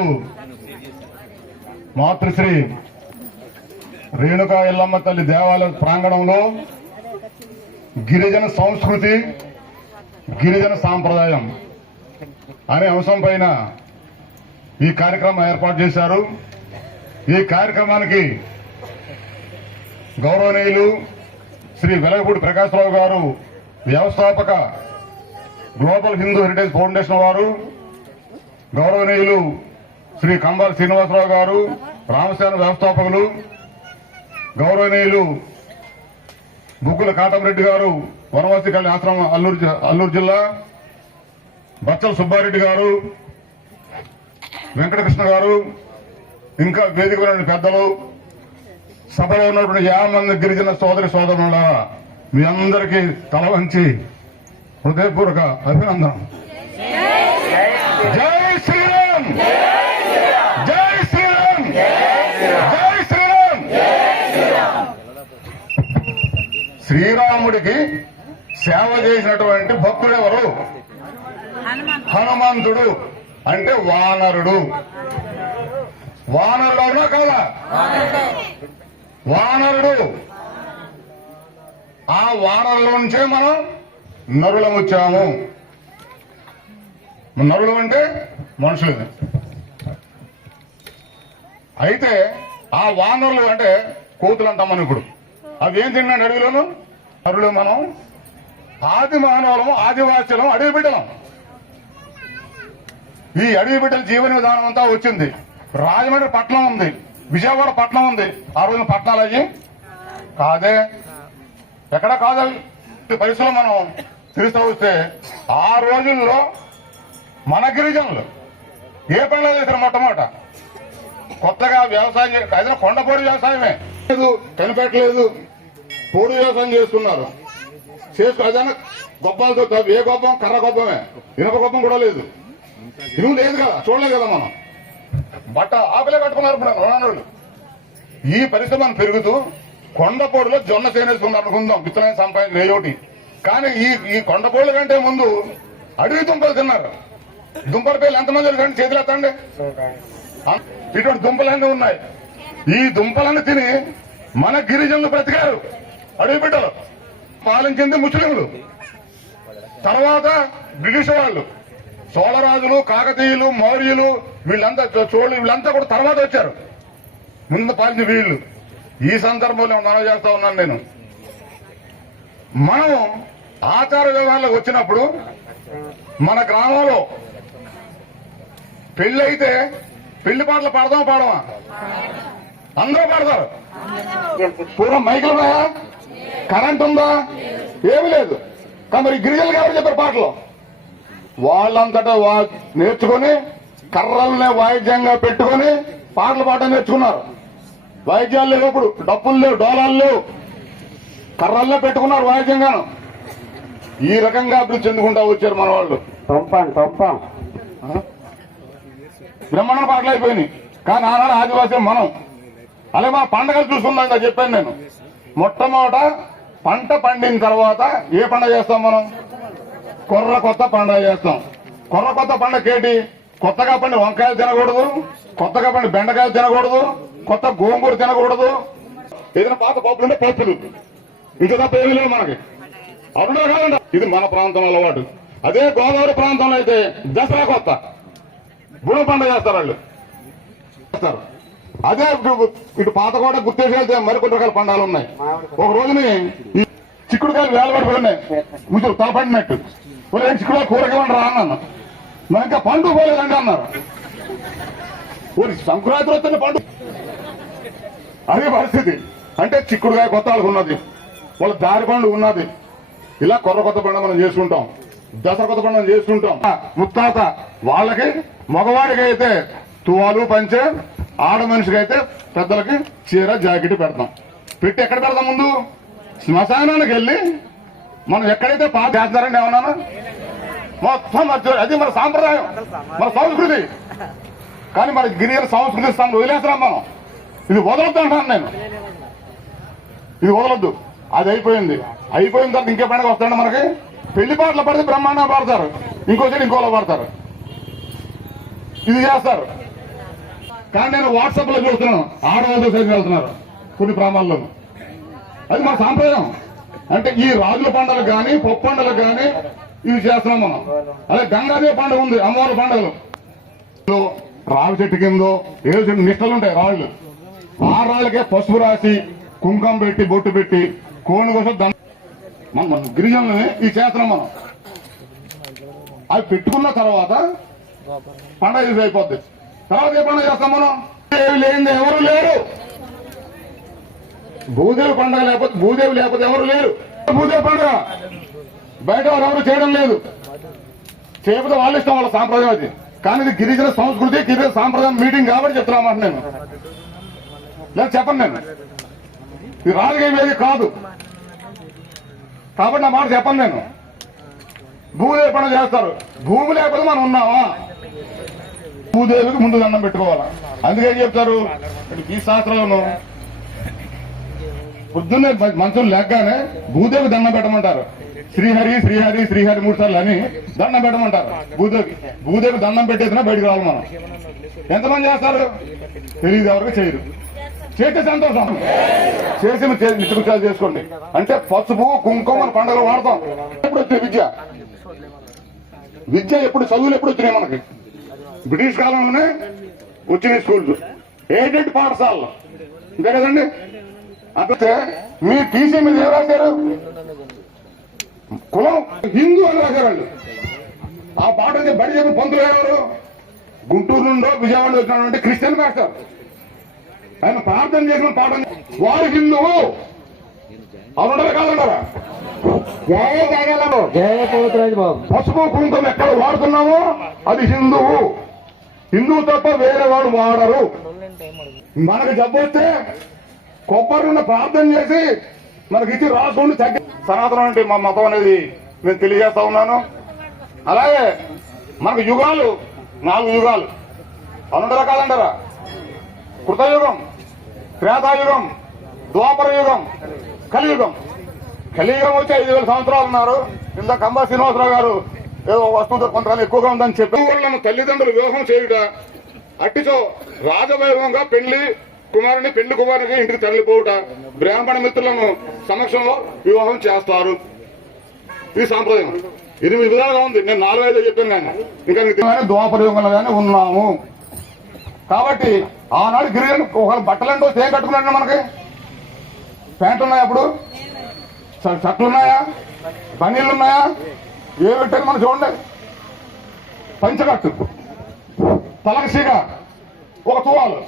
ఈరోజు మాతృశ్రీ రేణుకా ఎల్లమ్మ తల్లి దేవాలయ ప్రాంగణంలో గిరిజన సంస్కృతి గిరిజన సాంప్రదాయం అనే అంశం పైన ఈ కార్యక్రమం ఏర్పాటు చేశారు. ఈ కార్యక్రమానికి గౌరవనీయులు శ్రీ వెలగపూడి ప్రకాశ్రావు గారు, వ్యవస్థాపక గ్లోబల్ హిందూ హెరిటేజ్ ఫౌండేషన్ వారు, గౌరవనీయులు శ్రీ కంబాల శ్రీనివాసరావు గారు, రామసేన వ్యవస్థాపకులు, గౌరవనీయులు బుక్కుల కాటంరెడ్డి గారు, వనవాసి కళ్యాణ ఆశ్రమం అల్లూరు జిల్లా, బచ్చల సుబ్బారెడ్డి గారు, వెంకటకృష్ణ గారు, ఇంకా వేదిక పెద్దలు, సభలో ఉన్నటువంటి 50 మంది గిరిజన సోదరి సోదరుల మీ అందరికీ తల వంచి హృదయపూర్వక అభినందనం. జై శ్రీరామ్, జై శ్రీరామ్, జై శ్రీరామ్. శ్రీరాముడికి సేవ చేసినటువంటి భక్తుడెవరు? హనుమంతుడు. అంటే వానరుడు. వానరుడు అవునా కాదా? వానరుడు. ఆ వానరుల నుంచే మనం నరులం వచ్చాము. నరులం అంటే మనుషులు. అయితే ఆ వానరులు అంటే కోతులు అంటాం మనం. ఇప్పుడు అవి ఏం తిన్నాడు అడవిలోను? నరులు. మనం ఆది మానవులము, ఆదివాసులం, అడవి బిడ్డలం. ఈ అడవి బిడ్డల జీవన విధానం అంతా వచ్చింది. రాజమండ్రి పట్టణం ఉంది, విజయవాడ పట్టణం ఉంది. ఆ రోజున పట్టణాలు అయ్యి కాదే, ఎక్కడా కాదు. పరిస్థితుల్లో మనం తిరుగుతూ వస్తే ఆ రోజుల్లో మన గిరిజనులు ఏ పనులు చేశారు? మొట్టమొదట కొత్తగా వ్యవసాయం అదే కొండపోడు వ్యవసాయమే లేదు, కనిపెట్టలేదు. పోడు వ్యవసాయం చేసుకున్నారు. అదైనా గొప్పలతో, ఏ గొప్పం? కర్ర గొప్పమే, ఇనుప గొప్పం కూడా లేదు. ఇనుము లేదు కదా, చూడలేదు కదా మనం. బట్ట ఆపలే కట్టుకున్నారు ఇప్పుడు రోనాళ్ళు. ఈ పరిస్థితి మనం పెరుగుతూ కొండపోడులో జొన్న చేనేసుకున్నారు అనుకుందాం, విత్తనాన్ని సంపాదించిన ఏయోటి. కానీ ఈ కొండపోళ్ల కంటే ముందు అడవి దుంపలు తిన్నారు. దుంపల పేర్లు ఎంతమంది కానీ చేతులు ఎత్తండి. ఇటువంటి దుంపలన్నీ ఉన్నాయి. ఈ దుంపలన్నీ తిని మన గిరిజనులు బ్రతికారు. అడవి బిడ్డలు పాలించింది ముస్లింలు, తర్వాత బ్రిటిష్ వాళ్ళు, చోళరాజులు, కాకతీయులు, మౌర్యులు, వీళ్ళంతా చోళులు, వీళ్ళంతా కూడా తర్వాత వచ్చారు. ముందు పాలించిన వీళ్ళు. ఈ సందర్భంలో మనం చేస్తా ఉన్నాను నేను. మనం ఆచార వ్యవహారాలకు వచ్చినప్పుడు మన గ్రామంలో పెళ్లి అయితే పెళ్లి పాటలు పాడదామా పాడమా? అందరూ పాడతారు. పూర్వం మైకులు ఉన్నాయా? కరెంట్ ఉందా? ఏమి లేదు. మరి గిరిజనులు ఎవరు చెప్పారు పాటలు? వాళ్ళంతటా నేర్చుకుని కర్రల్నే వాయిద్యంగా పెట్టుకుని పాటలు పాడడం నేర్చుకున్నారు. వాయిద్యాలు లేవు, అప్పుడు డప్పులు లేవు, డోలాలు లేవు, కర్రల్లే పెట్టుకున్నారు వాయిద్యంగాను. ఈ రకంగా అభివృద్ధి చెందుకుంటా వచ్చారు మన వాళ్ళు. బ్రహ్మాండ పాటలు అయిపోయినాయి. కానీ ఆనాడు ఆదివాసీ మనం. అలాగే మా పండగలు చూసుకుందా చెప్పాను నేను. మొట్టమొదట పంట పండిన తర్వాత ఏ పండుగ చేస్తాం మనం? కొర్ర కొత్త పండుగ చేస్తాం. కొర్ర కొత్త పండుగ కొత్తగా పండి వంకాయలు తినకూడదు, కొత్తగా పండి బెండకాయలు తినకూడదు, కొత్త గోంగూర తినకూడదు. ఏదైనా పాత పప్పులు ఉంటే పప్పులు, ఇంకా తప్ప ఏమీ లేవు మనకి. అప్పుడే కాదండి, ఇది మన ప్రాంతంలో అలవాటు. అదే గోదావరి ప్రాంతంలో అయితే దసరా కొత్త బుడ పండుగ చేస్తారు వాళ్ళు. అదే ఇటు పాత కూడా గుర్తేసి వెళ్తే మరికొన్ని రకాల పండుగలు ఉన్నాయి. ఒక రోజుని ఈ చిక్కుడుకాయలు వేలబడిపోయినాయి, ముసురు తలపడినట్టు. చిక్కుడుకాయ కూరగాయలు రా అన్నాను. మరి ఇంకా పండు పోలేదండి అన్నారు. సంక్రాంతి వస్తున్న పండు. అదే పరిస్థితి. అంటే చిక్కుడుకాయ కొత్త వాళ్ళకు ఉన్నది, వాళ్ళ దారి పండు ఉన్నది. ఇలా కొత్త పండుగ మనం చేసుకుంటాం, దసరా కొత్త పండుగ చేసుకుంటాం. ముత్తాత వాళ్ళకి మగవాడికి అయితే తువాలు పంచే, ఆడ మనిషికి అయితే పెద్దలకి చీర జాకెట్ పెడతాం. పెట్టి ఎక్కడ పెడతాం? ముందు శ్మశానానికి వెళ్ళి మనం ఎక్కడైతే పాట చేస్తారండి ఏమన్నా మొత్తం అది మన సాంప్రదాయం, మన సంస్కృతి. కానీ మన గిరిజన సంస్కృతి స్థానం వదిలేస్తున్నాం మనం. ఇది వదలొద్దు అంటాను నేను. ఇది వదలొద్దు. అది అయిపోయింది. అయిపోయిన తర్వాత ఇంకే పండుగ వస్తాయండి మనకి. పెళ్లి పాటలు పడితే బ్రహ్మాండంగా పాడతారు, ఇంకోసారి ఇంకోలా పాడతారు. ఇది చేస్తారు. కానీ నేను వాట్సాప్ లో చూస్తున్నాను ఆడవాళ్ళతో సైతం వెళ్తున్నారు కొన్ని ప్రాంతాల్లో. అది మా సాంప్రదాయం. అంటే ఈ రాజుల పండుగలు కానీ పప్పు పండుగలు కానీ ఇవి చేస్తున్నాం మనం. అదే గంగాదేవి పండుగ ఉంది, అమ్మవారి పండుగలు. రావి చెట్టు కిందో ఏదో చెట్టు నిష్టలు ఉంటాయి రాళ్ళు. ఆ రాళ్ళకే పసుపు రాసి కుంకుమ పెట్టి బొట్టు పెట్టి కోణి కోసం మనం గిరిజనులని ఇవి చేస్తున్నాం మనం. అవి పెట్టుకున్న తర్వాత పండుగ యూజ్ అయిపోద్ది. తర్వాత ఏ పండుగ చేస్తాం మనం? ఏవి లేనిది ఎవరు లేరు. భూదేవి పండుగ లేకపోతే భూదేవి లేకపోతే ఎవరు లేరు. భూదేవి పండుగ బయట వారు ఎవరు చేయడం లేదు. చేయకపోతే వాళ్ళ ఇష్టం, వాళ్ళ సాంప్రదాయం అది. కానీ ఇది గిరిజన సంస్కృతి గిరిజన సాంప్రదాయం మీటింగ్ కాబట్టి చెప్తున్నామాట. నేను లేదు చెప్పండి, నేను ఇది రాజకీయం ఏది కాదు కాబట్టి నా మాట చెప్పండి. నేను భూదేవి పండుగ చేస్తారు. భూమి లేకపోతే మనం ఉన్నామా? భూదేవికి ముందు దండం పెట్టుకోవాలా. అందుకేం చెప్తారు ఈ శాస్త్రంలో, పొద్దున్నే మనుషులు లేకగానే భూదేవి దండం పెట్టమంటారు. శ్రీహరి శ్రీహరి శ్రీహరి 3 సార్లు అని దండం పెట్టమంటారు భూదేవి. భూదేవి దండం పెట్టేసినా బయటకు రావాలి మనం. ఎంతమంది చేస్తారు? తెలియదు, ఎవరికి చేయరు. చేస్తే సంతోషం, చేసి నిత్యకృత్యాలు చేసుకోండి. అంటే పసుపు కుంకుమ పండుగలు వాడతాం. ఎప్పుడు వచ్చింది విద్య? విద్య ఎప్పుడు, చదువులు ఎప్పుడు వచ్చినాయి మనకి? బ్రిటిష్ కాలంలోనే వచ్చినాయి స్కూల్స్, ఎయిడెడ్ పాఠశాలలో. అంతే కదండి? అంటే మీ టీసీ మీద ఏం రాశారు? కులం హిందూ అని రాశారండి. ఆ పాట బడి చెప్పిన పంతులు ఎవరు? గుంటూరు నుండో విజయవాడ వచ్చినటువంటి క్రిస్టియన్ మాస్టర్. ఆయన ప్రార్థన చేసిన పాఠం. వారు హిందువు అవునంటారా కాదంటారా? పసుపు కుంకుమ ఎక్కడ వాడుతున్నామో అది హిందువు. హిందువు తప్ప వేరే వాడు వాడరు. మనకు జబ్బు వస్తే కొబ్బరి నుండి ప్రార్థన చేసి మనకి ఇచ్చి రాసుకుని తగ్గి సనాతనం అంటే మా మతం అనేది నేను తెలియజేస్తా ఉన్నాను. అలాగే మనకు యుగాలు 4 యుగాలు అవునంటారా కాదంటారా? కృతయుగం, త్రేతాయుగం, ద్వాపర యుగం, కలియుగం. కలియుగం వచ్చి 5,000 సంవత్సరాలు ఉన్నారు. ఇంత కంబా శ్రీనివాసరావు గారు ఏదో వస్తువు కొంతకాలం ఎక్కువగా ఉందని చెప్పి వాళ్ళను తల్లిదండ్రులు వివాహం చేయుట, అట్టిచో రాజవైభవంగా పెళ్లి కుమారునికి ఇంటికి తరలిపోవుట, బ్రాహ్మణ మిత్రులను సమక్షంలో వివాహం చేస్తారు. ఇది సాంప్రదాయం. 8 విధాలుగా ఉంది. నేను 4-5 చెప్పాను. కానీ ఇంకా ద్వాపర యుగంలో కానీ ఉన్నాము. కాబట్టి ఆనాడు గిరిజన ఒకవేళ బట్టలంటూ ఏం కట్టుకున్నాడు? మనకి ప్యాంట్లు ఉన్నాయా? అప్పుడు షర్ట్లు ఉన్నాయా? బనీళ్ళు ఉన్నాయా? ఏ పెట్టారు మనం చూడండి. పంచకట్టు, తలకసీగా, ఒక తువాలు.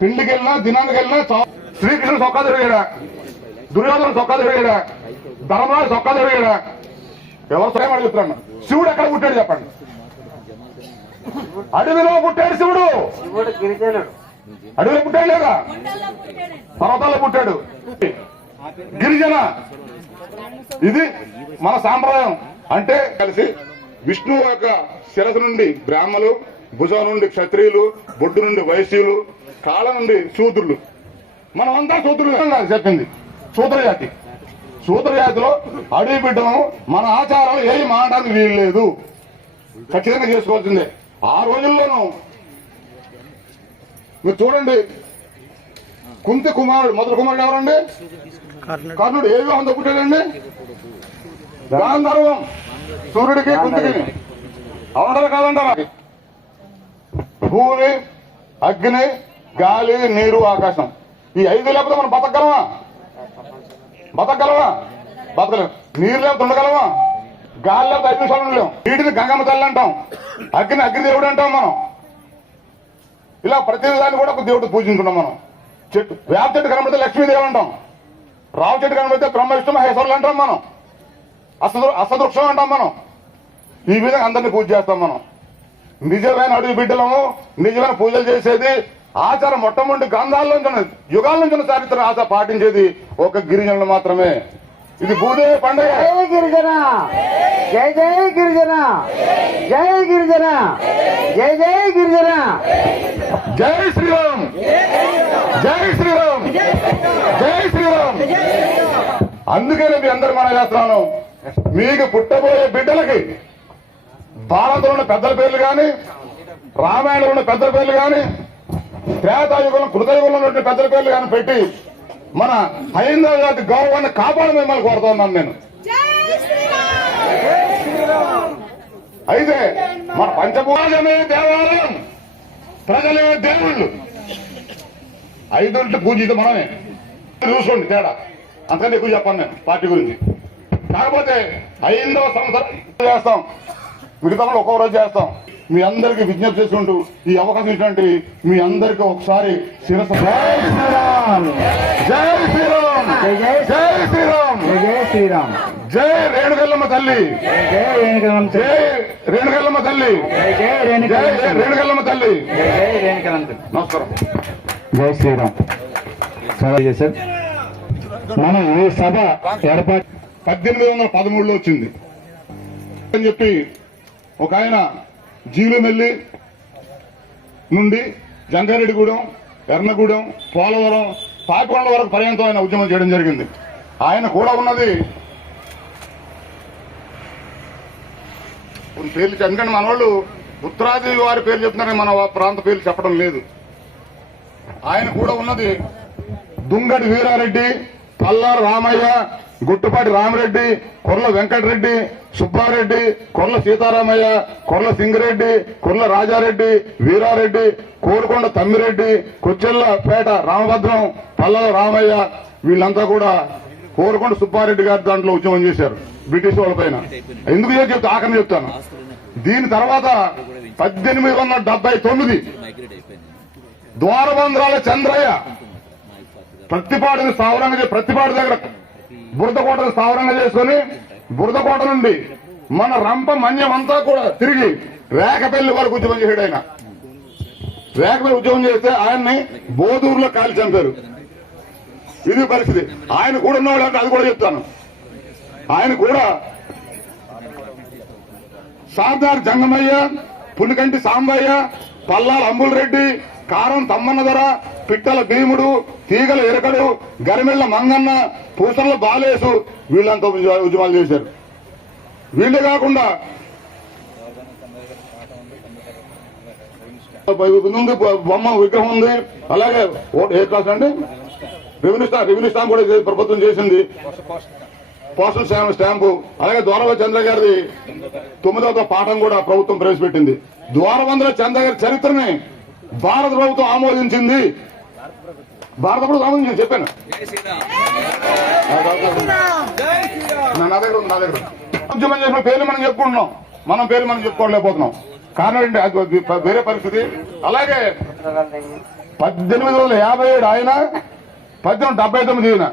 పెళ్లికి వెళ్ళినా దినానికి వెళ్ళినా శ్రీకృష్ణుడు చొక్కా తిరిగాడా? దుర్యోధన చొక్కా తిరిగాడా? ధర్మరాజు చొక్కా తిరిగాడా? ఎవరు స్వయం అడుగుతున్నాను. శివుడు ఎక్కడ పుట్టాడు చెప్పండి? అడవిలో పుట్టాడు శివుడు. అడవిలో పుట్టాడు లేదా? పర్వతాల్లో పుట్టాడు. గిరిజన ఇది మన సాంప్రదాయం. అంటే కలిసి విష్ణువు యొక్క శిరసు నుండి బ్రాహ్మలు, భుజం నుండి క్షత్రియులు, బొడ్డు నుండి వైశ్యులు, కాళ్ళ నుండి శూద్రులు. మనమంతా శూద్రులు చెప్పింది. శూద్రజాతి. శూద్రజాతిలో అడవి బిడ్డను మన ఆచారాలు ఏమి మానడానికి వీలు లేదు. ఖచ్చితంగా చేసుకోవాల్సిందే. ఆ రోజుల్లోనూ మీరు చూడండి, కుంతి కుమారుడు, మొదటి కుమారుడు ఎవరండి? కర్ణుడు. ఏ వివాహంతో పుట్టాడండి? గాంధర్వం. సూర్యుడికి కుంతికి. అవునంటారా కాదంటారా? భూమి, అగ్ని, గాలి, నీరు, ఆకాశం. ఈ 5 లేకపోతే మనం బతకగలమా? బతకలేం. నీరు లేకపోతే ఉండగలమా? గాలి లేకపోతే 5 నిమిషాలు ఉండలేం. నీటిని గంగమ్మ తల్లి అంటాం. అగ్నిదేవుడు అంటాం మనం. ఇలా ప్రతి దాన్ని కూడా ఒక దేవుడు పూజించుకున్నాం మనం. చెట్టు, వేప చెట్టు కనబడితే లక్ష్మీదేవి అంటాం. రావు చెట్టు కనబడితే బ్రహ్మ విష్ణు మహేశ్వరులు అంటాం మనం. అసదృక్షం అంటాం మనం. ఈ విధంగా అందరినీ పూజ చేస్తాం మనం. నిజమైన అడవి బిడ్డలము, నిజమైన పూజలు చేసేది ఆచారం మొట్టమొదటి గ్రంథాల్లోంచి, యుగాల నుంచి చారిత్ర ఆశ పాటించేది ఒక గిరిజనులు మాత్రమే. ఇది భూదేవి పండుగ. జై గిరిజన, జై జై గిరిజన, జై గిరిజన, జై జై గిరిజన, జై శ్రీరామ్, జై శ్రీరామ్, జై శ్రీరామ్. అందుకనే మీ అందరు మనం చేస్తున్నాను. మీకు పుట్టబోయే బిడ్డలకి భారతంలో ఉన్న పెద్దల పేర్లు కానీ, రామాయణంలో ఉన్న పెద్దల పేర్లు కానీ, త్రేతాయుగంలో కృతయుగంలో ఉన్నటువంటి పెద్దల పేర్లు కానీ పెట్టి మన హైందవ జాతి గౌరవాన్ని కాపాడమని మిమ్మల్ని కోరుతున్నాను నేను. అయితే మన పంచభూతమే దేవాలయం, ప్రజలే దేవుళ్ళు, ఐదుంటి పూజిత మనమే. చూసుకోండి తేడా, అంతకంటే ఎక్కువ చెప్పాను నేను పార్టీ గురించి. కాకపోతే హైందవ సంవత్సరం చేస్తాం, మిగతా కూడా ఒక్కో రోజు చేస్తాం. మీ అందరికీ విజ్ఞప్తి చేసుకుంటూ ఈ అవకాశం ఇచ్చినటువంటి మీ అందరికీ ఒకసారి శిరస్సు జై శ్రీరామ్, జై శ్రీరామ్, జై జై శ్రీరామ్, జై శ్రీరామ్, జై రేణుగల్లమ్మ తల్లి, జై రేణుకలం, జై రేణుగల్లమ్మ తల్లి, జై జై రేణుకలం, రేణుగల్లమ్మ తల్లి. జై రేణుకలం. నమస్కారం. జై శ్రీరామ్. చాలా చేశారు. మనం ఈ సభ ఏర్పాటు 1813లో వచ్చింది అని చెప్పి ఒక ఆయన జీలుమెల్లి నుండి జంగారెడ్డిగూడెం, ఎర్నగూడెం, పోలవరం, పాపికొండ వరకు పర్యంతం ఆయన ఉద్యమం చేయడం జరిగింది. ఆయన కూడా ఉన్నది పేర్లు. ఎందుకంటే మన వాళ్ళు ఉత్తరాది వారి పేర్లు చెప్తున్నారని మన ప్రాంత పేర్లు చెప్పడం లేదు. ఆయన కూడా ఉన్నది దుంగడి వీరారెడ్డి, పల్లారు రామయ్య, గుట్టుపాటి రామిరెడ్డి, కొర్ల వెంకటరెడ్డి, సుబ్బారెడ్డి, కొర్ల సీతారామయ్య, కొర్ల సింగిరెడ్డి, కొర్ల రాజారెడ్డి, వీరారెడ్డి, కోరుకొండ తమ్మిరెడ్డి, కొచ్చెల్లపేట రామభద్రం, పల్లాల రామయ్య, వీళ్ళంతా కూడా కోరుకొండ సుబ్బారెడ్డి గారి దాంట్లో ఉద్యమం చేశారు బ్రిటిష్ వాళ్ళ పైన. ఎందుకు చెప్తా ఆఖరిని చెప్తాను. దీని తర్వాత 1879 ద్వారబంధ్రాల చంద్రయ్య ప్రతిపాడుని స్థావరంగా ప్రతిపాడు దగ్గర బురదకోటను స్థావరంగా చేసుకుని బురదకోట నుండి మన రంప మన్యం అంతా కూడా తిరిగి రేకపల్లి వరకు ఉద్యమం చేశాడు. ఆయన రేకపల్లి ఉద్యమం చేస్తే ఆయన్ని బోదూరులో కాల్చి చంపారు. ఇది పరిస్థితి. ఆయన కూడా ఉన్నవాళ్ళు అంటే అది కూడా చెప్తాను. ఆయన కూడా సార్దార్ జంగమయ్య, పులికంటి సాంబయ్య, పల్లాల అంబులరెడ్డి, కారం తమ్మన్న ధర, పిట్టల భీముడు, తీగల ఎరకడు, గరిమెళ్ల మంగన్న, పూసర్ల బాలేసు, వీళ్ళంతా ఉద్యమాలు చేశారు. వీళ్ళే కాకుండా బొమ్మ విగ్రహం ఉంది. అలాగే ఏ క్లాస్ అండి రెవెన్యూ స్టాంప్ కూడా ప్రభుత్వం చేసింది. Postal stamp. అలాగే ద్వారబంధ చంద్ర గారిది 9వ పాఠం కూడా ప్రభుత్వం ప్రవేశపెట్టింది. ద్వారబంధ చంద్ర గారి చరిత్రని భారత ప్రభుత్వం ఆమోదించింది. భారత ప్రభుత్వం ఆమోదించింది చెప్పాను. నా దగ్గర ఉద్యమం చేసిన పేర్లు మనం చెప్పుకుంటున్నాం, మనం పేర్లు మనం చెప్పుకోలేకపోతున్నాం. కారణం ఏంటి? అది వేరే పరిస్థితి. అలాగే 1857 ఆయన, 1879 ఈయన,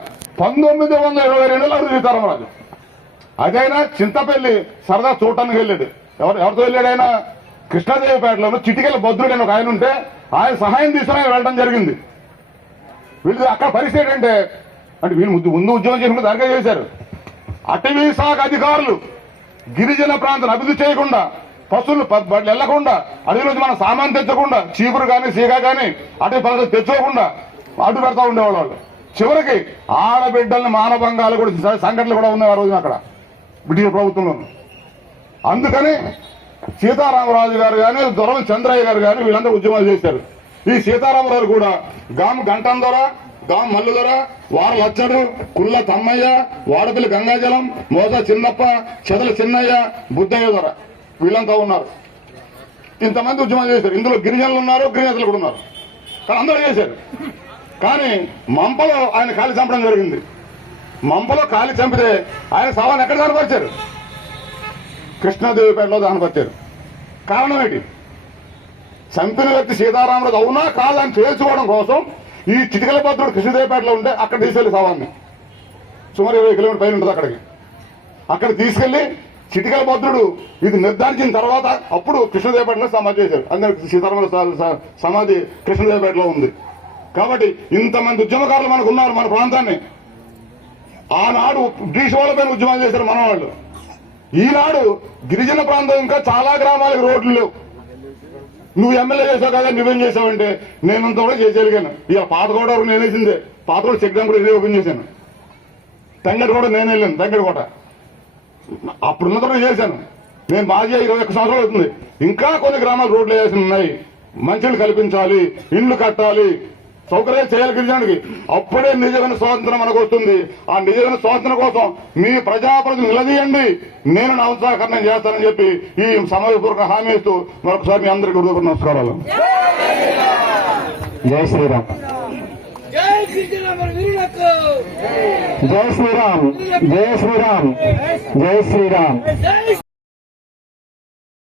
1922లో అరుణ సీతారామరాజు. అదైనా చింతపల్లి సరదా చూడటానికి వెళ్ళాడు. ఎవరితో వెళ్ళాడు ఆయన? కృష్ణాదేవిపేటలో చిటికెళ్ళ భద్రుడు అని ఒక ఆయన ఉంటే ఆయన సహాయం తీసుకుని ఆయన వెళ్ళడం జరిగింది. వీళ్ళు అక్కడ పరిస్థితి ఏంటంటే వీళ్ళు ముందు ఉద్యోగం చేసుకుంటే దానికే చేశారు. అటవీ శాఖ అధికారులు గిరిజన ప్రాంతాన్ని అభివృద్ధి చేయకుండా, పశువులు వెళ్లకుండా, అడవి నుంచి మన సామాన్ తెచ్చకుండా, చీపురు కానీ సీగా కానీ అటవీ పరిస్థితులు తెచ్చుకోకుండా అడ్డు పెడతా ఉండేవాళ్ళు వాళ్ళు. చివరికి ఆడబిడ్డల్ని మానభంగాలు కూడా సంఘటనలు కూడా ఉన్నాయి ఆ రోజున అక్కడ బ్రిటిష్ ప్రభుత్వంలో. అందుకని సీతారామరాజు గారు కానీ, దొరవ చంద్రయ్య గారు కానీ వీళ్ళందరూ ఉద్యమాలు చేశారు. ఈ సీతారామరాజు కూడా గాము గంటం దొర, గాము మల్లు దొర, వార లచ్చడు, కుల్ల తమ్మయ్య, వాడపల్లి గంగాజలం, మోస చిన్నప్ప, చెదల చిన్నయ్య, బుద్ధయ్య దొర వీళ్ళంతా ఉన్నారు. ఇంతమంది ఉద్యమాలు చేశారు. ఇందులో గిరిజనులు ఉన్నారు, గిరిజనులు కూడా ఉన్నారు. కానీ అందరూ చేశారు. కానీ మంపలో ఆయన కాలి చంపడం జరిగింది. మంపలో కాలి చంపితే ఆయన శవాన్ని ఎక్కడ దానపరిచారు? కృష్ణాదేవిపేటలో దానపరిచారు. కారణం ఏంటి? చంపిన వ్యక్తి సీతారామరాజు అవునా కాదని తేల్చుకోవడం కోసం ఈ చిటికల భద్రుడు కృష్ణదేవిపేటలో ఉంటే అక్కడ తీసుకెళ్లి శవాన్ని సుమారు 20 కిలోమీటర్ పైన ఉంటుంది అక్కడికి. అక్కడ తీసుకెళ్లి చిటికల భద్రుడు ఇది నిర్ధారించిన తర్వాత అప్పుడు కృష్ణదేవిపేటలో సమాధి చేశారు. అందరికి సీతారామరాజు సమాధి కృష్ణదేవిపేటలో ఉంది. కాబట్టి ఇంతమంది ఉద్యమకారులు మనకు ఉన్నారు మన ప్రాంతాన్ని. ఆనాడు బ్రిటిష్ వాళ్ళపైన ఉద్యమాలు చేశారు మన వాళ్ళు. ఈనాడు గిరిజన ప్రాంతం ఇంకా చాలా గ్రామాలకు రోడ్లు లేవు. నువ్వు ఎమ్మెల్యే చేసావు కదా, నువ్వేం చేసావంటే నేనంత కూడా చేసేయగలను. ఇక పాతకోట వరకు నేనేసిందే. పాతకోట చెక్ డ్యాం కూడా ఇదే ఓపెన్ చేశాను. తంగడి కూడా నేను వెళ్ళాను. తంగడి కోట అప్పుడున్నతో చేశాను. నేను బాగా 21 సంవత్సరాలు అవుతుంది. ఇంకా కొన్ని గ్రామాలు రోడ్లు వేయాల్సి ఉన్నాయి. మంచిని కల్పించాలి, ఇండ్లు కట్టాలి, సౌకర్యాలు చేయాలి గిరిజనుడికి. అప్పుడే నిజమైన స్వాతంత్రం మనకు వస్తుంది. ఆ నిజమైన స్వాతంత్రం కోసం మీ ప్రజాప్రతినిధులు నిలదీయండి, నేను నా ఉత్సాహకరణం చేస్తానని చెప్పి ఈ సమావేశపూర్వక హామీ ఇస్తూ మరొకసారి మీ అందరికీ హృదయపూర్వక నమస్కారాలు. జై శ్రీరామ్. జై గిరిజన మన వీరులకు జై శ్రీరామ్. జై శ్రీరామ్. జై శ్రీరామ్. జై